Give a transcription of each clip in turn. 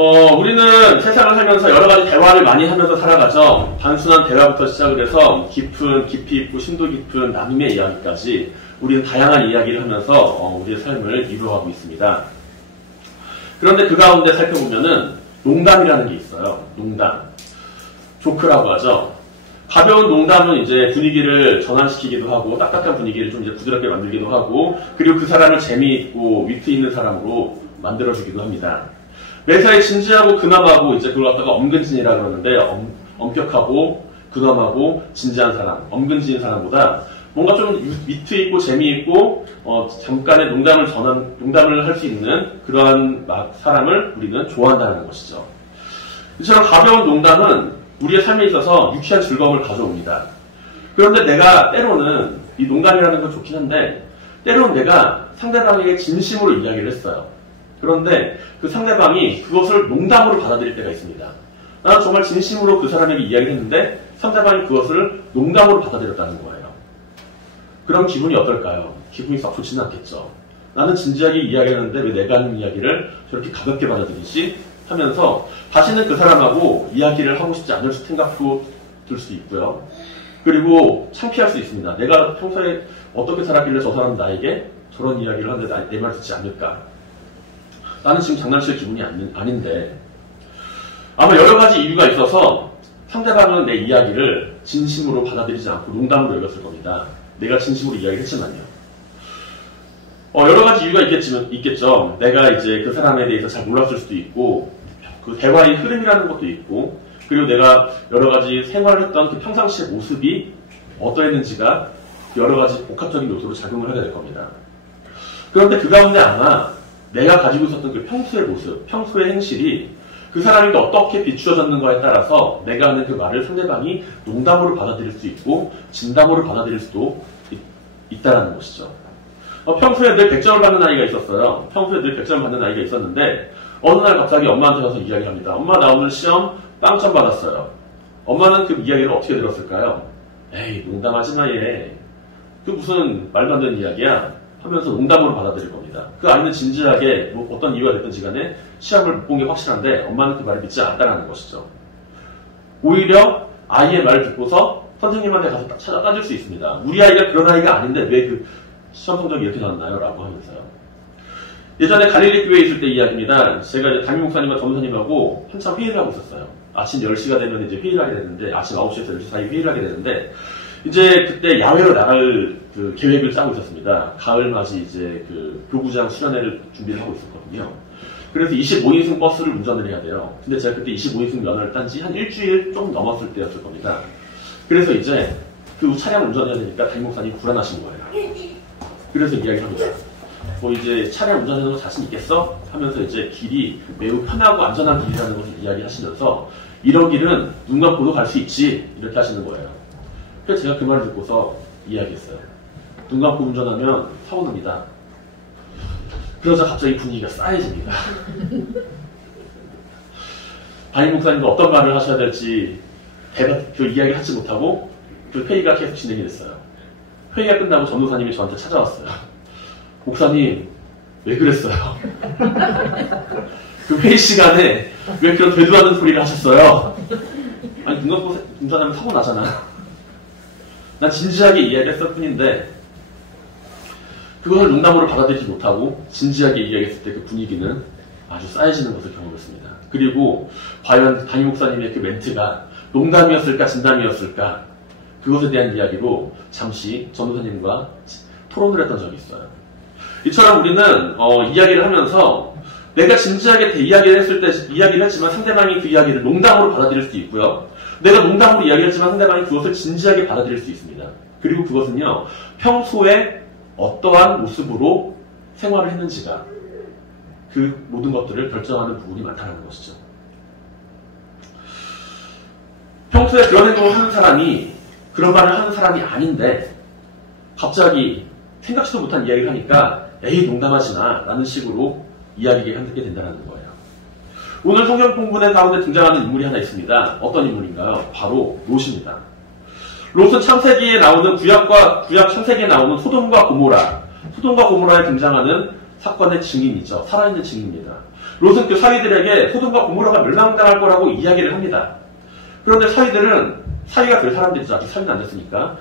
우리는 세상을 살면서 여러 가지 대화를 많이 하면서 살아가죠. 단순한 대화부터 시작을 해서 깊이 있고 심도 깊은 나눔의 이야기까지 우리는 다양한 이야기를 하면서 우리의 삶을 이루어가고 있습니다. 그런데 그 가운데 살펴보면은 농담이라는 게 있어요. 농담. 조크라고 하죠. 가벼운 농담은 이제 분위기를 전환시키기도 하고 딱딱한 분위기를 좀 이제 부드럽게 만들기도 하고 그리고 그 사람을 재미있고 위트 있는 사람으로 만들어주기도 합니다. 매사에 진지하고 근엄하고 이제 그걸 갖다가 엄근진이라 그러는데 엄격하고 근엄하고 진지한 사람, 엄근진인 사람보다 뭔가 좀 위트 있고 재미있고 잠깐의 농담을 할 수 있는 그러한 사람을 우리는 좋아한다는 것이죠. 이처럼 가벼운 농담은 우리의 삶에 있어서 유쾌한 즐거움을 가져옵니다. 그런데 내가 때로는 이 농담이라는 건 좋긴 한데 때로는 내가 상대방에게 진심으로 이야기를 했어요. 그런데 그 상대방이 그것을 농담으로 받아들일 때가 있습니다. 나는 정말 진심으로 그 사람에게 이야기를 했는데 상대방이 그것을 농담으로 받아들였다는 거예요. 그럼 기분이 어떨까요? 기분이 썩 좋지는 않겠죠. 나는 진지하게 이야기하는데 왜 내가 하는 이야기를 저렇게 가볍게 받아들이지? 하면서 다시는 그 사람하고 이야기를 하고 싶지 않을 생각도 들 수도 있고요. 그리고 창피할 수 있습니다. 내가 평소에 어떻게 살았길래 저 사람 나에게 저런 이야기를 하는데 내 말 듣지 않을까? 나는 지금 장난칠 기분이 아닌데 아마 여러 가지 이유가 있어서 상대방은 내 이야기를 진심으로 받아들이지 않고 농담으로 여겼을 겁니다. 내가 진심으로 이야기를 했지만요. 여러 가지 이유가 있겠죠. 내가 이제 그 사람에 대해서 잘 몰랐을 수도 있고, 그 대화의 흐름이라는 것도 있고, 그리고 내가 여러 가지 생활을 했던 그 평상시의 모습이 어떠했는지가 여러 가지 복합적인 요소로 작용을 하게 될 겁니다. 그런데 그 가운데 아마 내가 가지고 있었던 그 평소의 모습, 평소의 행실이 그 사람이 어떻게 비추어졌는가에 따라서 내가 하는 그 말을 상대방이 농담으로 받아들일 수 있고 진담으로 받아들일 수도 있다는 것이죠. 평소에 늘 100점을 받는 아이가 있었어요. 평소에 늘 100점을 받는 아이가 있었는데 어느 날 갑자기 엄마한테 가서 이야기를 합니다. 엄마 나 오늘 시험 빵점 받았어요. 엄마는 그 이야기를 어떻게 들었을까요? 에이 농담하지 마 얘. 그 무슨 말도 안 되는 이야기야. 하면서 농담으로 받아들일 겁니다. 그 아이는 진지하게 어떤 이유가 됐든지 간에 시험을 못 본 게 확실한데 엄마는 그 말을 믿지 않았다는 것이죠. 오히려 아이의 말을 듣고서 선생님한테 가서 찾아 따질 수 있습니다. 우리 아이가 그런 아이가 아닌데 왜 그 시험 성적이 이렇게 나왔나요? 라고 하면서요. 예전에 갈릴리 교회에 있을 때 이야기입니다. 제가 이제 담임 목사님과 전도사님하고 한참 회의를 하고 있었어요. 아침 10시가 되면 이제 회의를 하게 되는데 아침 9시에서 10시 사이 회의를 하게 되는데 이제 그때 야외로 나갈 그 계획을 짜고 있었습니다. 가을 맞이 이제 그 교구장 수련회를 준비를 하고 있었거든요. 그래서 25인승 버스를 운전을 해야 돼요. 근데 제가 그때 25인승 면허를 딴 지 한 일주일 좀 넘었을 때였을 겁니다. 그래서 이제 그 차량 운전해야 되니까 담임 목사님이 불안하신 거예요. 그래서 이야기를 합니다. 이제 차량 운전하는 거 자신 있겠어? 하면서 이제 길이 매우 편하고 안전한 길이라는 것을 이야기하시면서 이런 길은 눈 감고도 갈 수 있지 이렇게 하시는 거예요. 그래서 제가 그 말을 듣고서 이야기했어요. 눈 감고 운전하면 사고 납니다. 그러자 갑자기 분위기가 싸해집니다. 담임 목사님과 어떤 말을 하셔야 될지 그 이야기를 하지 못하고 그 회의가 계속 진행이 됐어요. 회의가 끝나고 전도사님이 저한테 찾아왔어요. 목사님 왜 그랬어요? 그 회의 시간에 왜 그런 되도 않는 소리를 하셨어요? 아니 눈 감고 운전하면 사고 나잖아. 난 진지하게 이야기했을 뿐인데 그것을 농담으로 받아들이지 못하고 진지하게 이야기했을 때 그 분위기는 아주 싸해지는 것을 경험했습니다. 그리고 과연 담임 목사님의 그 멘트가 농담이었을까 진담이었을까 그것에 대한 이야기로 잠시 전도사님과 토론을 했던 적이 있어요. 이처럼 우리는 이야기를 하면서 내가 진지하게 이야기를 했지만 상대방이 그 이야기를 농담으로 받아들일 수 있고요. 내가 농담으로 이야기했지만 상대방이 그것을 진지하게 받아들일 수 있습니다. 그리고 그것은요, 평소에 어떠한 모습으로 생활을 했는지가 그 모든 것들을 결정하는 부분이 많다는 것이죠. 평소에 그런 행동을 하는 사람이 그런 말을 하는 사람이 아닌데 갑자기 생각지도 못한 이야기를 하니까 에이 농담하지 마 라는 식으로 이야기를 하게 된다는 거예요. 오늘 성경 본문의 가운데 등장하는 인물이 하나 있습니다. 어떤 인물인가요? 바로 롯입니다. 롯은 창세기에 나오는 구약 창세기에 나오는 소돔과 고모라에 등장하는 사건의 증인이죠. 살아있는 증인입니다. 롯은 그 사위들에게 소돔과 고모라가 멸망당할 거라고 이야기를 합니다. 그런데 사위들은 사위가 될 사람들이죠. 아직 사위는 안 됐으니까.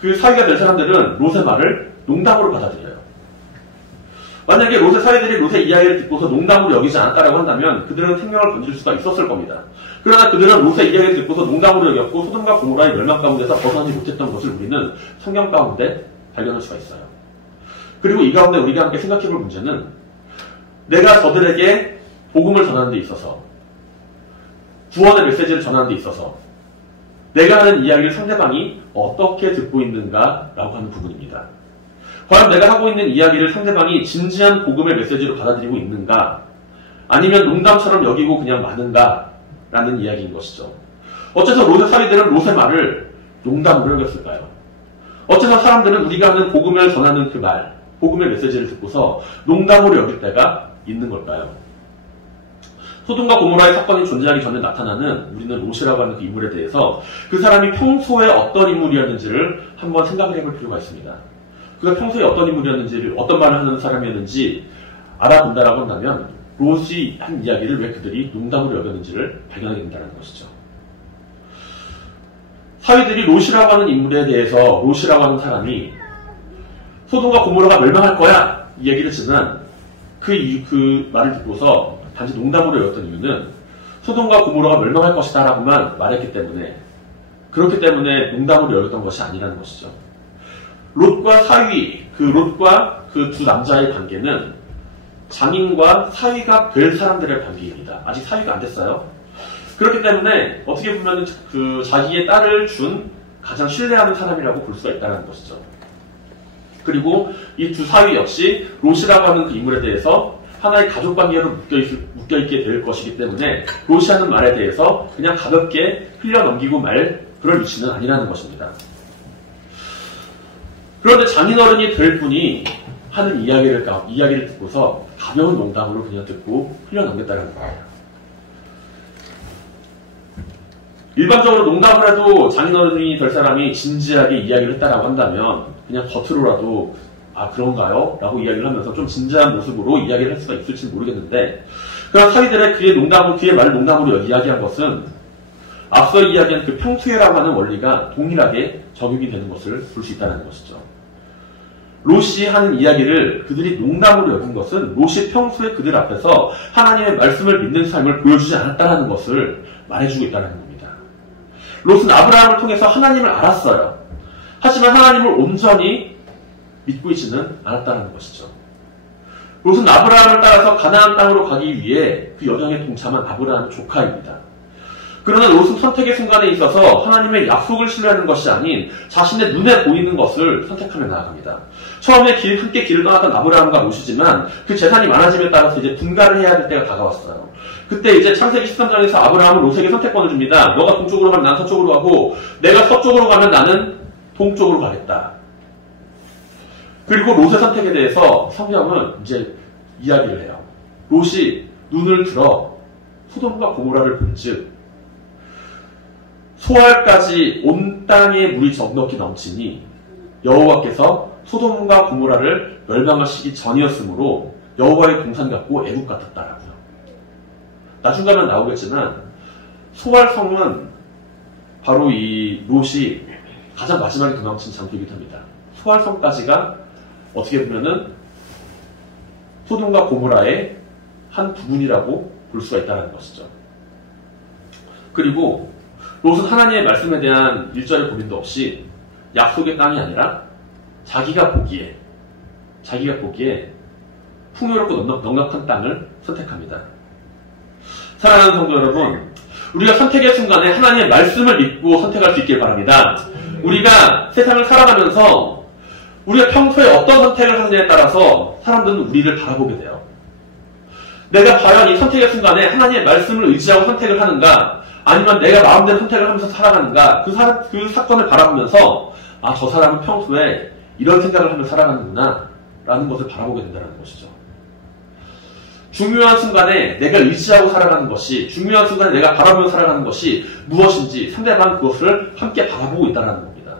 그 사위가 될 사람들은 롯의 말을 농담으로 받아들여요. 만약에 롯의 사위들이 롯의 이야기를 듣고서 농담으로 여기지 않았다라고 한다면 그들은 생명을 건질 수가 있었을 겁니다. 그러나 그들은 롯의 이야기를 듣고서 농담으로 여겼고 소돔과 고모라의 멸망 가운데서 벗어나지 못했던 것을 우리는 성경 가운데 발견할 수가 있어요. 그리고 이 가운데 우리가 함께 생각해볼 문제는 내가 저들에게 복음을 전하는 데 있어서 구원의 메시지를 전하는 데 있어서 내가 하는 이야기를 상대방이 어떻게 듣고 있는가라고 하는 부분입니다. 과연 내가 하고 있는 이야기를 상대방이 진지한 복음의 메시지로 받아들이고 있는가 아니면 농담처럼 여기고 그냥 마는가라는 이야기인 것이죠. 어째서 롯의 사위들은 롯의 말을 농담으로 여겼을까요? 어째서 사람들은 우리가 하는 복음을 전하는 그 말, 복음의 메시지를 듣고서 농담으로 여길 때가 있는 걸까요? 소돔과 고모라의 사건이 존재하기 전에 나타나는 우리는 롯이라고 하는 그 인물에 대해서 그 사람이 평소에 어떤 인물이었는지를 한번 생각을 해볼 필요가 있습니다. 그가 평소에 어떤 인물이었는지를, 어떤 말을 하는 사람이었는지 알아본다라고 한다면 롯이 한 이야기를 왜 그들이 농담으로 여겼는지를 발견하게 된다는 것이죠. 사위들이 롯이라고 하는 인물에 대해서 롯이라고 하는 사람이 소돔과 고모라가 멸망할 거야 이 얘기를 했지만 그 말을 듣고서 단지 농담으로 여겼던 이유는 소돔과 고모라가 멸망할 것이다 라고만 말했기 때문에 그렇기 때문에 농담으로 여겼던 것이 아니라는 것이죠. 롯과 사위, 롯과 그 두 남자의 관계는 장인과 사위가 될 사람들의 관계입니다. 아직 사위가 안 됐어요. 그렇기 때문에 어떻게 보면 그 자기의 딸을 준 가장 신뢰하는 사람이라고 볼 수가 있다는 것이죠. 그리고 이 두 사위 역시 롯이라고 하는 그 인물에 대해서 하나의 가족 관계로 묶여있게 될 것이기 때문에 롯이 하는 말에 대해서 그냥 가볍게 흘려넘기고 말 그럴 위치는 아니라는 것입니다. 그런데 장인어른이 될 분이 하는 이야기를 듣고서 가벼운 농담으로 그냥 듣고 흘려넘겼다는 거예요. 일반적으로 농담을 해도 장인어른이 될 사람이 진지하게 이야기를 했다라고 한다면 그냥 겉으로라도 아 그런가요? 라고 이야기를 하면서 좀 진지한 모습으로 이야기를 할 수가 있을지 모르겠는데 그런 사위들의 그의 말을 농담으로 이야기한 것은 앞서 이야기한 그 평투회라고 하는 원리가 동일하게 적용이 되는 것을 볼 수 있다는 것이죠. 롯이 하는 이야기를 그들이 농담으로 여긴 것은 롯이 평소에 그들 앞에서 하나님의 말씀을 믿는 삶을 보여주지 않았다는 것을 말해주고 있다는 겁니다. 롯은 아브라함을 통해서 하나님을 알았어요. 하지만 하나님을 온전히 믿고 있지는 않았다는 것이죠. 롯은 아브라함을 따라서 가나안 땅으로 가기 위해 그 여정에 동참한 아브라함의 조카입니다. 그러나 롯은 선택의 순간에 있어서 하나님의 약속을 신뢰하는 것이 아닌 자신의 눈에 보이는 것을 선택하며 나아갑니다. 처음에 함께 길을 떠났던 아브라함과 롯이지만 그 재산이 많아짐에 따라서 이제 분가를 해야 할 때가 다가왔어요. 그때 이제 창세기 13장에서 아브라함은 롯에게 선택권을 줍니다. 너가 동쪽으로 가면 난 서쪽으로 가고 내가 서쪽으로 가면 나는 동쪽으로 가겠다. 그리고 롯의 선택에 대해서 성경은 이제 이야기를 해요. 롯이 눈을 들어 소돔과 고모라를 본즉 소알까지 온 땅에 물이 넉넉히 넘치니 여호와께서 소돔과 고모라를 멸망하시기 전이었으므로 여호와의 동산 같고 애국 같았다라고요. 나중 가면 나오겠지만 소알성은 바로 이 롯이 가장 마지막에 도망친 장소이기도 합니다. 소알성까지가 어떻게 보면은 소돔과 고모라의 한 부분이라고 볼 수가 있다는 것이죠. 그리고 롯은 하나님의 말씀에 대한 일절의 고민도 없이 약속의 땅이 아니라 자기가 보기에 풍요롭고 넉넉한 땅을 선택합니다. 사랑하는 성도 여러분, 우리가 선택의 순간에 하나님의 말씀을 믿고 선택할 수 있길 바랍니다. 우리가 세상을 살아가면서 우리가 평소에 어떤 선택을 하느냐에 따라서 사람들은 우리를 바라보게 돼요. 내가 과연 이 선택의 순간에 하나님의 말씀을 의지하고 선택을 하는가, 아니면 내가 마음대로 선택을 하면서 살아가는가, 그 사건을 바라보면서 아, 저 사람은 평소에 이런 생각을 하며 살아가는구나 라는 것을 바라보게 된다는 것이죠. 중요한 순간에 내가 의지하고 살아가는 것이, 중요한 순간에 내가 바라보며 살아가는 것이 무엇인지 상대방 그것을 함께 바라보고 있다는 겁니다.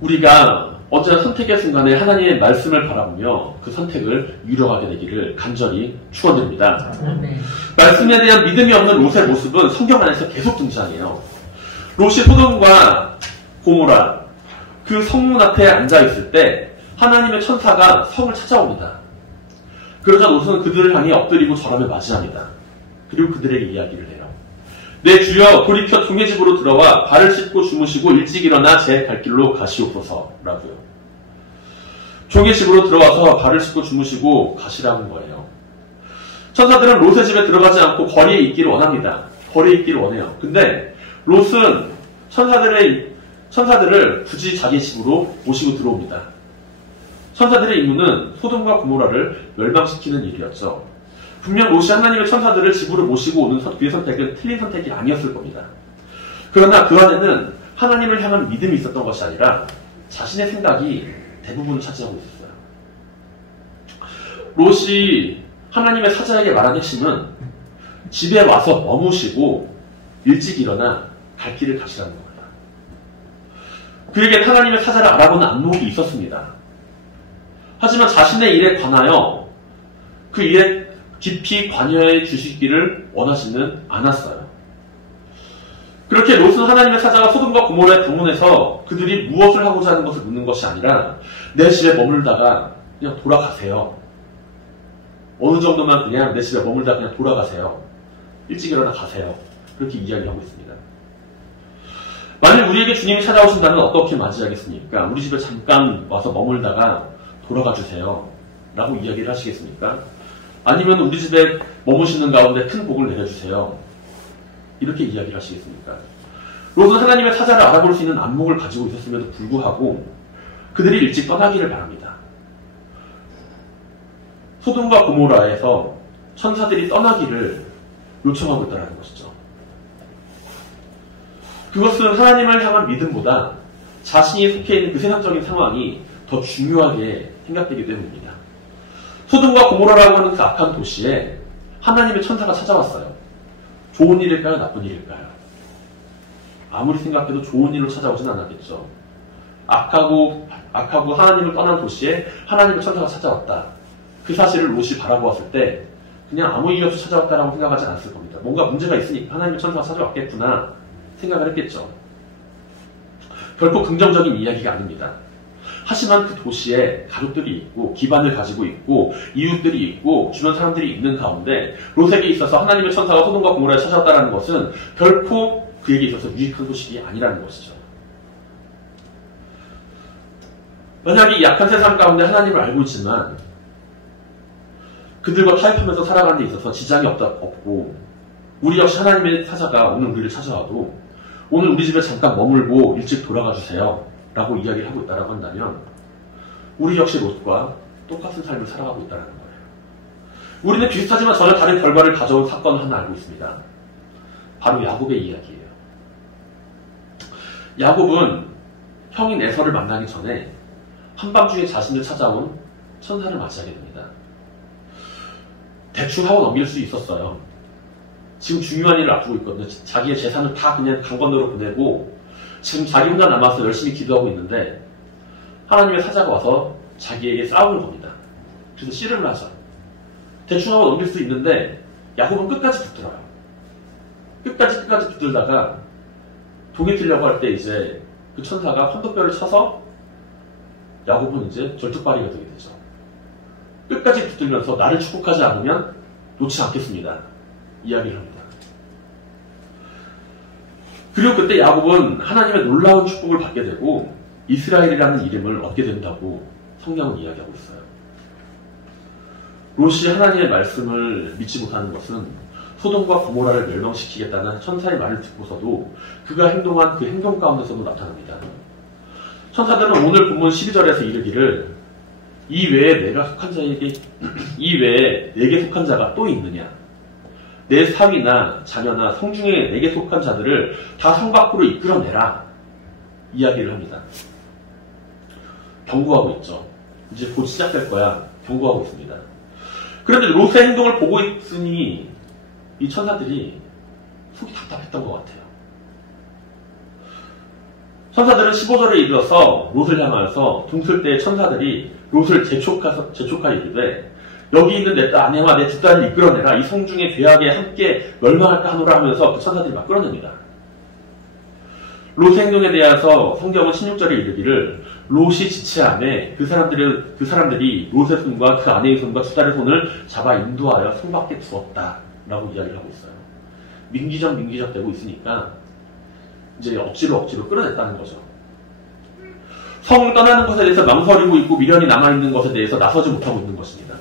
우리가 언제나 선택의 순간에 하나님의 말씀을 바라보며 그 선택을 이루어가게 되기를 간절히 축원드립니다. 말씀에 대한 믿음이 없는 롯의 모습은 성경 안에서 계속 등장해요. 롯이 소돔과 고모라 그 성문 앞에 앉아있을 때 하나님의 천사가 성을 찾아옵니다. 그러자 롯은 그들을 향해 엎드리고 절하며 맞이합니다. 그리고 그들에게 이야기를 해요. 내 주여 돌이켜 종의 집으로 들어와 발을 씻고 주무시고 일찍 일어나 제 갈 길로 가시옵소서 라고요. 종의 집으로 들어와서 발을 씻고 주무시고 가시라는 거예요. 천사들은 롯의 집에 들어가지 않고 거리에 있기를 원합니다. 거리에 있기를 원해요. 근데 롯은 천사들을 굳이 자기 집으로 모시고 들어옵니다. 천사들의 임무는 소돔과 고모라를 멸망시키는 일이었죠. 분명 롯이 하나님의 천사들을 집으로 모시고 오는 그의 선택은 틀린 선택이 아니었을 겁니다. 그러나 그 안에는 하나님을 향한 믿음이 있었던 것이 아니라 자신의 생각이 대부분을 차지하고 있었어요. 롯이 하나님의 사자에게 말한 핵심은 집에 와서 머무시고 일찍 일어나 갈 길을 가시라는 겁니다. 그에게 하나님의 사자를 알아보는 안목이 있었습니다. 하지만 자신의 일에 관하여 그 일에 깊이 관여해 주시기를 원하지는 않았어요. 그렇게 롯은 하나님의 사자가 소돔과 고모라에 방문해서 그들이 무엇을 하고자 하는 것을 묻는 것이 아니라 내 집에 머물다가 그냥 돌아가세요. 어느 정도만 그냥 내 집에 머물다가 그냥 돌아가세요. 일찍 일어나 가세요. 그렇게 이야기하고 있습니다. 만약 우리에게 주님이 찾아오신다면 어떻게 맞이하겠습니까? 우리 집에 잠깐 와서 머물다가 돌아가 주세요. 라고 이야기를 하시겠습니까? 아니면 우리 집에 머무시는 가운데 큰 복을 내려주세요. 이렇게 이야기를 하시겠습니까? 롯은 하나님의 사자를 알아볼 수 있는 안목을 가지고 있었음에도 불구하고 그들이 일찍 떠나기를 바랍니다. 소돔과 고모라에서 천사들이 떠나기를 요청하고 있다는 것이죠. 그것은 하나님을 향한 믿음보다 자신이 속해 있는 그 세상적인 상황이 더 중요하게 생각되기 때문입니다. 소돔과 고모라라고 하는 그 악한 도시에 하나님의 천사가 찾아왔어요. 좋은 일일까요? 나쁜 일일까요? 아무리 생각해도 좋은 일로 찾아오진 않았겠죠. 악하고 하나님을 떠난 도시에 하나님의 천사가 찾아왔다. 그 사실을 롯이 바라보았을 때 그냥 아무 이유 없이 찾아왔다라고 생각하지 않았을 겁니다. 뭔가 문제가 있으니까 하나님의 천사가 찾아왔겠구나 생각을 했겠죠. 결코 긍정적인 이야기가 아닙니다. 하지만 그 도시에 가족들이 있고 기반을 가지고 있고 이웃들이 있고 주변 사람들이 있는 가운데 롯에게 있어서 하나님의 천사가 소돔과 고모라에 찾아왔다는 것은 결코 그에게 있어서 유익한 소식이 아니라는 것이죠. 만약에 이 약한 세상 가운데 하나님을 알고 있지만 그들과 타협하면서 살아가는 데 있어서 지장이 없고 우리 역시 하나님의 사자가 오늘 우리를 찾아와도 오늘 우리 집에 잠깐 머물고 일찍 돌아가 주세요 라고 이야기를 하고 있다고 한다면 우리 역시 롯과 똑같은 삶을 살아가고 있다는 거예요. 우리는 비슷하지만 전혀 다른 결과를 가져온 사건을 하나 알고 있습니다. 바로 야곱의 이야기예요. 야곱은 형인 에서를 만나기 전에 한밤중에 자신을 찾아온 천사를 맞이하게 됩니다. 대충 하고 넘길 수 있었어요. 지금 중요한 일을 앞두고 있거든요. 자기의 재산을 다 그냥 강 건너로 보내고 지금 자기 혼자 남아서 열심히 기도하고 있는데 하나님의 사자가 와서 자기에게 싸움을 겁니다. 그래서 씨름을 하죠. 대충 하고 넘길 수 있는데 야곱은 끝까지 붙들어요. 끝까지 붙들다가 동이 틀려고 할 때 이제 그 천사가 헌도뼈를 쳐서 야곱은 이제 절뚝발이가 되게 되죠. 끝까지 붙들면서 나를 축복하지 않으면 놓지 않겠습니다. 이야기를 합니다. 그리고 그때 야곱은 하나님의 놀라운 축복을 받게 되고 이스라엘이라는 이름을 얻게 된다고 성경은 이야기하고 있어요. 롯이 하나님의 말씀을 믿지 못하는 것은 소돔과 고모라를 멸망시키겠다는 천사의 말을 듣고서도 그가 행동한 그 행동 가운데서도 나타납니다. 천사들은 오늘 본문 12절에서 이르기를 이 외에 내게 속한 자가 또 있느냐? 내 사위나 자녀나 성중에 내게 속한 자들을 다 성 밖으로 이끌어내라. 이야기를 합니다. 경고하고 있죠. 이제 곧 시작될 거야. 경고하고 있습니다. 그런데 롯의 행동을 보고 있으니 이 천사들이 속이 답답했던 것 같아요. 천사들은 15절에 이르러서 롯을 향하여서 둥슬 때 천사들이 롯을 재촉하여 이르되 여기 있는 내 아내와 내 뒷딸을 이끌어내라. 이 성중의 죄악에 함께 멸망할까 하노라 하면서 그 천사들이 막 끌어냅니다. 롯의 행동에 대해서 성경은 16절에 이르기를 롯이 지체하매 그 사람들이 롯의 손과 그 아내의 손과 두 딸의 손을 잡아 인도하여 성 밖에 두었다 라고 이야기를 하고 있어요. 민기적 되고 있으니까 이제 억지로 끌어냈다는 거죠. 성을 떠나는 것에 대해서 망설이고 있고 미련이 남아있는 것에 대해서 나서지 못하고 있는 것입니다.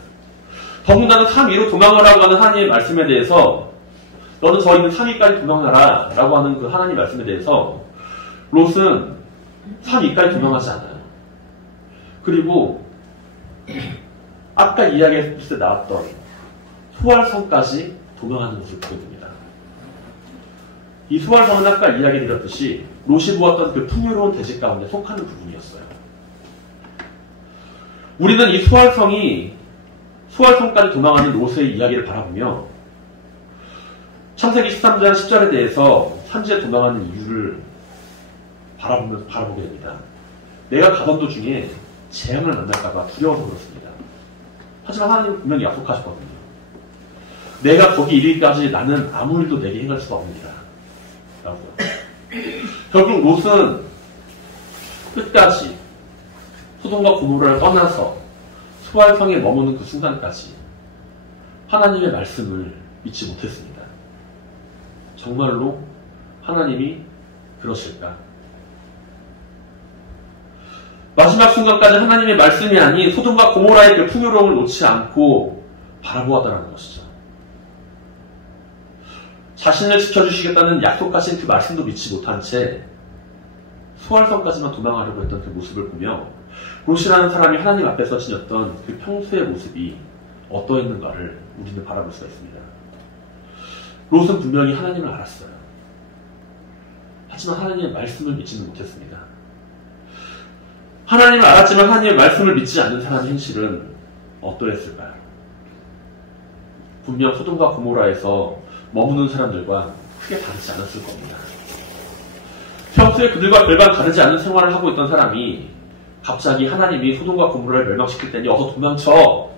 더군다나 산 위로 도망가라고 하는 하나님의 말씀에 대해서 너는 저 있는 산 위까지 도망가라 라고 하는 그 하나님의 말씀에 대해서 롯은 산 위까지 도망하지 않아요. 그리고 아까 이야기했을 때 나왔던 수알성까지 도망하는 것을 보게 됩니다. 이 수알성은 아까 이야기드렸듯이 롯이 보았던 그 풍요로운 대지 가운데 속하는 부분이었어요. 우리는 이 수알성까지 도망하는 롯의 이야기를 바라보며 창세기 13장 10절에 대해서 산지에 도망하는 이유를 바라보게 됩니다. 내가 가던 도중에 재앙을 만날까봐 두려워서 그렇습니다. 하지만 하나님은 분명히 약속하셨거든요. 내가 거기 이르기까지 나는 아무 일도 내게 행할 수가 없습니다. 라고요. 결국 롯은 끝까지 소돔과 고모라를 떠나서 수알성에 머무는 그 순간까지 하나님의 말씀을 믿지 못했습니다. 정말로 하나님이 그러실까? 마지막 순간까지 하나님의 말씀이 아닌 소돔과 고모라의 그 풍요로움을 놓지 않고 바라보았다는 것이죠. 자신을 지켜주시겠다는 약속하신 그 말씀도 믿지 못한 채 수알성까지만 도망하려고 했던 그 모습을 보며 롯이라는 사람이 하나님 앞에서 지녔던 그 평소의 모습이 어떠했는가를 우리는 바라볼 수가 있습니다. 롯은 분명히 하나님을 알았어요. 하지만 하나님의 말씀을 믿지는 못했습니다. 하나님을 알았지만 하나님의 말씀을 믿지 않는 사람의 현실은 어떠했을까요? 분명 소돔과 고모라에서 머무는 사람들과 크게 다르지 않았을 겁니다. 평소에 그들과 별반 다르지 않은 생활을 하고 있던 사람이 갑자기 하나님이 소돔과 고모라를 멸망시킬 때니 어서 도망쳐!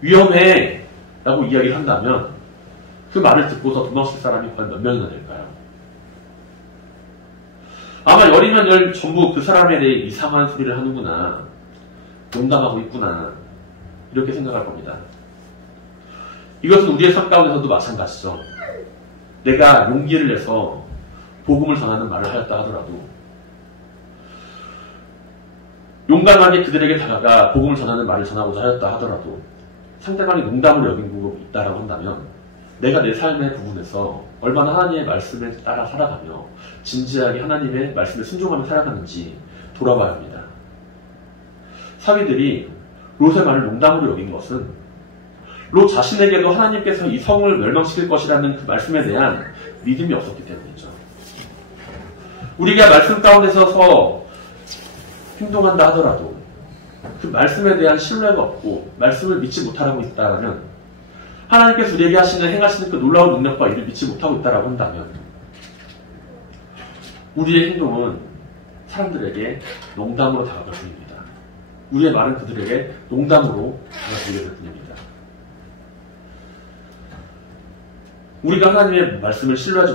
위험해! 라고 이야기를 한다면 그 말을 듣고서 도망칠 사람이 과연 몇 명이나 될까요? 아마 열이면 열 전부 그 사람에 대해 이상한 소리를 하는구나, 농담하고 있구나, 이렇게 생각할 겁니다. 이것은 우리의 삶 가운데서도 마찬가지죠. 내가 용기를 내서 복음을 전하는 말을 하였다 하더라도 용감하게 그들에게 다가가 복음을 전하는 말을 전하고자 하였다 하더라도 상대방이 농담으로 여기고 있다라고 한다면 내가 내 삶의 부분에서 얼마나 하나님의 말씀에 따라 살아가며 진지하게 하나님의 말씀에 순종하며 살아가는지 돌아봐야 합니다. 사위들이 롯의 말을 농담으로 여긴 것은 롯 자신에게도 하나님께서 이 성을 멸망시킬 것이라는 그 말씀에 대한 믿음이 없었기 때문이죠. 우리가 말씀 가운데 서서 행동한다 하더라도 그 말씀에 대한 신뢰가 없고 말씀을 믿지 못하고 있다면 하나님께서 우리에게 행하시는 그 놀라운 능력과 이를 믿지 못하고 있다고 한다면 우리의 행동은 사람들에게 농담으로 다가갈 뿐입니다. 우리의 말은 그들에게 농담으로 다가가게 될 뿐입니다. 우리가 하나님의 말씀을 신뢰하지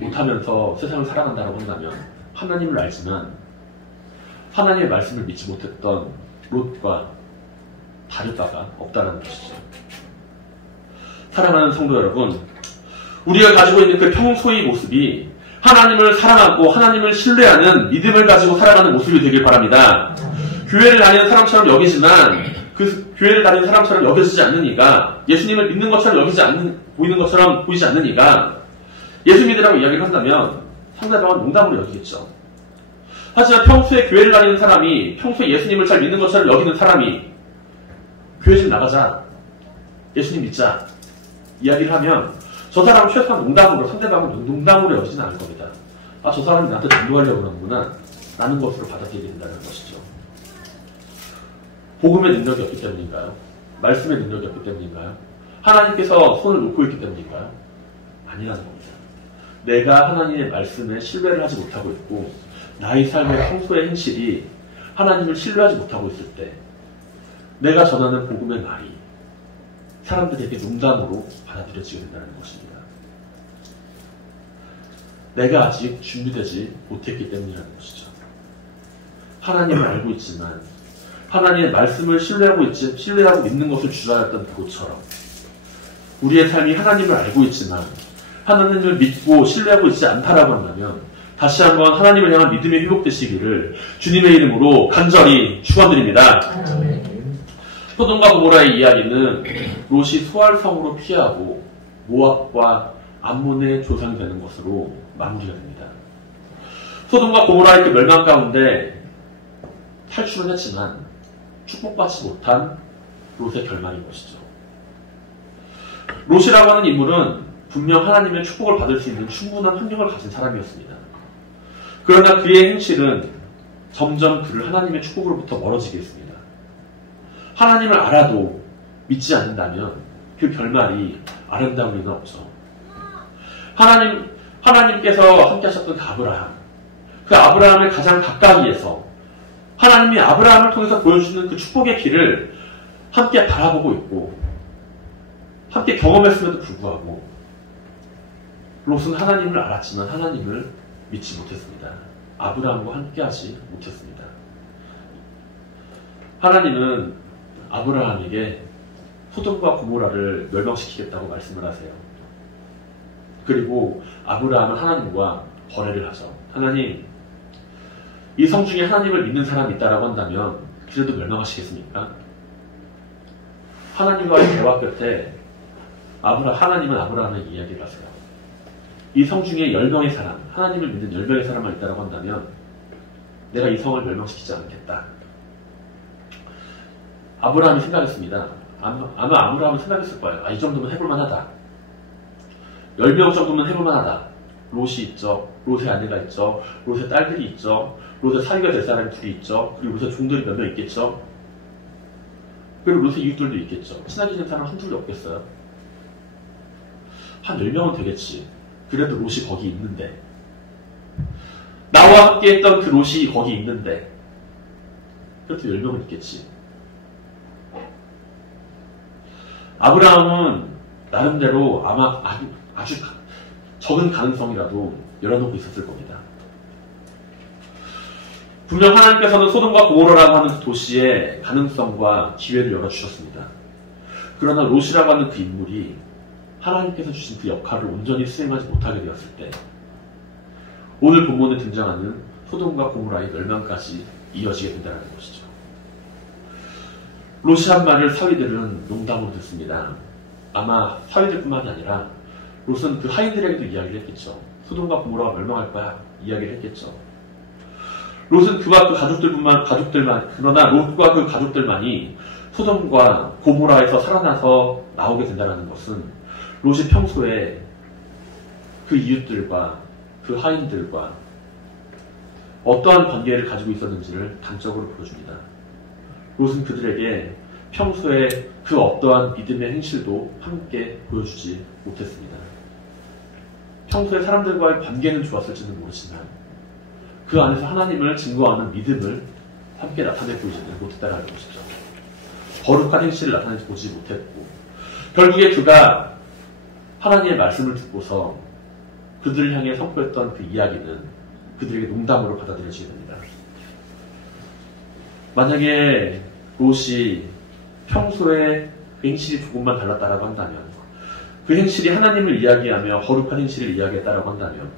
못하면서 세상을 살아간다고 한다면 하나님을 알지만 하나님의 말씀을 믿지 못했던 롯과 다를 바가 없다는 것이죠. 사랑하는 성도 여러분, 우리가 가지고 있는 그 평소의 모습이 하나님을 사랑하고 하나님을 신뢰하는 믿음을 가지고 살아가는 모습이 되길 바랍니다. 교회를 다니는 사람처럼 여기지만 그 교회를 다니는 사람처럼 여겨지지 않는 이가 예수님을 믿는 것처럼 보이지 않는 이가 예수 믿으라고 이야기를 한다면 상대방은 농담으로 여기겠죠. 하지만 평소에 교회를 다니는 사람이 평소에 예수님을 잘 믿는 것처럼 여기는 사람이 교회 좀 나가자, 예수님 믿자 이야기를 하면 저 사람은 최소한 농담으로 상대방은 농담으로 여기지는 않을 겁니다. 아, 저 사람이 나한테 전도하려고 그러는구나 라는 것으로 받아들이게 된다는 것이죠. 복음의 능력이 없기 때문인가요? 말씀의 능력이 없기 때문인가요? 하나님께서 손을 놓고 있기 때문인가요? 아니라는 겁니다. 내가 하나님의 말씀에 신뢰를 하지 못하고 있고 나의 삶의 평소의 행실이 하나님을 신뢰하지 못하고 있을 때 내가 전하는 복음의 말이 사람들에게 농담으로 받아들여지게 된다는 것입니다. 내가 아직 준비되지 못했기 때문이라는 것이죠. 하나님을 알고 있지만 하나님의 말씀을 신뢰하고 믿는 것을 주저하였던 그것처럼 우리의 삶이 하나님을 알고 있지만 하나님을 믿고 신뢰하고 있지 않다라고 한다면 다시 한번 하나님을 향한 믿음이 회복되시기를 주님의 이름으로 간절히 축원드립니다. 소돔과 고모라의 이야기는 롯이 소알성으로 피하고 모압과 암몬의 조상이 되는 것으로 마무리가 됩니다. 소돔과 고모라의 그 멸망 가운데 탈출은 했지만 축복받지 못한 롯의 결말인 것이죠. 롯이라고 하는 인물은 분명 하나님의 축복을 받을 수 있는 충분한 환경을 가진 사람이었습니다. 그러나 그의 행실은 점점 그를 하나님의 축복으로부터 멀어지게 했습니다. 하나님을 알아도 믿지 않는다면 그 결말이 아름다울 리는 없죠. 하나님께서 함께 하셨던 그 아브라함을 가장 가까이에서 하나님이 아브라함을 통해서 보여주는 그 축복의 길을 함께 바라보고 있고 함께 경험했음에도 불구하고 롯은 하나님을 알았지만 하나님을 믿지 못했습니다. 아브라함과 함께하지 못했습니다. 하나님은 아브라함에게 소돔과 고모라를 멸망시키겠다고 말씀을 하세요. 그리고 아브라함은 하나님과 거래를 하죠. 하나님, 이 성 중에 하나님을 믿는 사람이 있다라고 한다면 그래도 멸망하시겠습니까? 하나님과의 대화 끝에 하나님은 아브라함에게 이야기를 하세요. 이 성 중에 10명의 사람, 하나님을 믿는 10명의 사람만 있다라고 한다면 내가 이 성을 멸망시키지 않겠다. 아브라함이 생각했습니다. 아마 아브라함은 생각했을 거예요. 이 정도면 해볼만하다. 10명 정도면 해볼만하다. 롯이 있죠. 롯의 아내가 있죠. 롯의 딸들이 있죠. 롯의 사위가 될 사람이 둘이 있죠. 그리고 롯의 종들이 몇 명 있겠죠. 그리고 롯의 이웃들도 있겠죠. 친하게 지낸 사람 한둘이 없겠어요. 한 10명은 되겠지. 그래도 롯이 거기 있는데 나와 함께 했던 그 롯이 거기 있는데 그래도 10명은 있겠지. 아브라함은 나름대로 아마 아주 적은 가능성이라도 열어놓고 있었을 겁니다. 분명 하나님께서는 소돔과 고모라라고 하는 그 도시의 가능성과 기회를 열어주셨습니다. 그러나 롯이라고 하는 그 인물이 하나님께서 주신 그 역할을 온전히 수행하지 못하게 되었을 때 오늘 본문에 등장하는 소돔과 고모라의 멸망까지 이어지게 된다는 것이죠. 롯이 한 말을 사위들은 농담으로 듣습니다. 아마 사위들뿐만이 아니라 롯은 그 하인들에게도 이야기를 했겠죠. 소돔과 고모라가 멸망할 거야 이야기를 했겠죠. 롯은 그와 그 그러나 롯과 그 가족들만이 소돔과 고모라에서 살아나서 나오게 된다는 것은 롯이 평소에 그 이웃들과 그 하인들과 어떠한 관계를 가지고 있었는지를 단적으로 보여줍니다. 롯은 그들에게 평소에 그 어떠한 믿음의 행실도 함께 보여주지 못했습니다. 평소에 사람들과의 관계는 좋았을지는 모르지만 그 안에서 하나님을 증거하는 믿음을 함께 나타내 보이지는 못했다는 것이죠. 거룩한 행실을 나타내지 보지 못했고 결국에 그가 하나님의 말씀을 듣고서 그들을 향해 선포했던 그 이야기는 그들에게 농담으로 받아들여지게 됩니다. 만약에 롯이 평소에 그 행실이 조금만 달랐다라고 한다면 그 행실이 하나님을 이야기하며 거룩한 행실을 이야기했다라고 한다면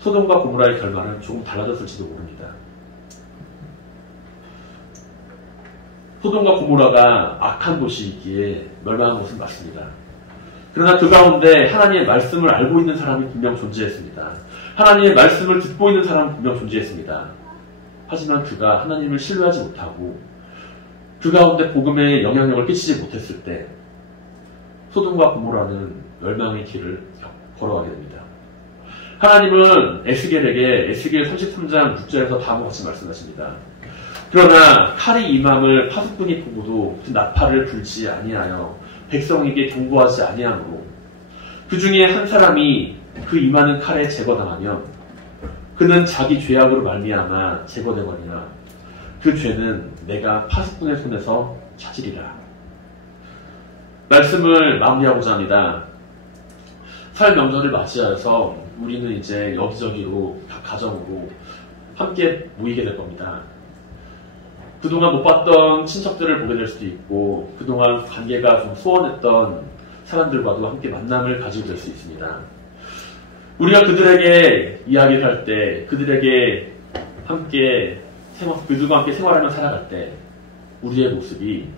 소돔과 고모라의 결말은 조금 달라졌을지도 모릅니다. 소돔과 고모라가 악한 도시이기에 멸망한 것은 맞습니다. 그러나 그 가운데 하나님의 말씀을 알고 있는 사람이 분명 존재했습니다. 하나님의 말씀을 듣고 있는 사람은 분명 존재했습니다. 하지만 그가 하나님을 신뢰하지 못하고 그 가운데 복음에 영향력을 끼치지 못했을 때 소돔과 고모라는 멸망의 길을 걸어가게 됩니다. 하나님은 에스겔에게 에스겔 33장 6절에서 다음과 같이 말씀하십니다. 그러나 칼이 임함을 파수꾼이 보고도 그 나팔을 불지 아니하여 백성에게 경고하지 아니하므로 그 중에 한 사람이 그 임하는 칼에 제거당하면 그는 자기 죄악으로 말미암아 제거되거니와 그 죄는 내가 파수꾼의 손에서 찾으리라. 말씀을 마무리하고자 합니다. 설 명절을 맞이하여서 우리는 이제 여기저기로 각 가정으로 함께 모이게 될 겁니다. 그동안 못 봤던 친척들을 보게 될 수도 있고 그동안 관계가 좀 소원했던 사람들과도 함께 만남을 가지게 될 수 있습니다. 우리가 그들에게 이야기를 할 때, 그들과 함께 생활하며 살아갈 때 우리의 모습이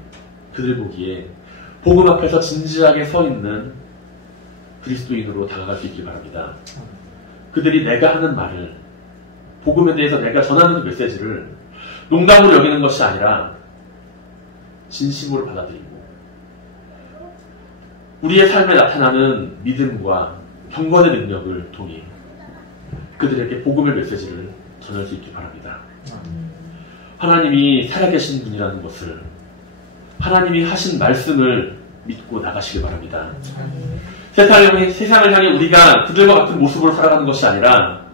그들 보기에 복음 앞에서 진지하게 서 있는 그리스도인으로 다가갈 수 있길 바랍니다. 그들이 내가 하는 말을, 복음에 대해서 내가 전하는 메시지를 농담으로 여기는 것이 아니라 진심으로 받아들이고 우리의 삶에 나타나는 믿음과 경건의 능력을 통해 그들에게 복음의 메시지를 전할 수 있길 바랍니다. 하나님이 살아계신 분이라는 것을, 하나님이 하신 말씀을 믿고 나가시길 바랍니다. 세상을 향해 우리가 그들과 같은 모습으로 살아가는 것이 아니라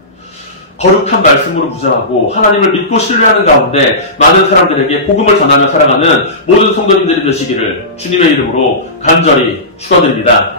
거룩한 말씀으로 무장하고 하나님을 믿고 신뢰하는 가운데 많은 사람들에게 복음을 전하며 살아가는 모든 성도님들이 되시기를 주님의 이름으로 간절히 축원드립니다.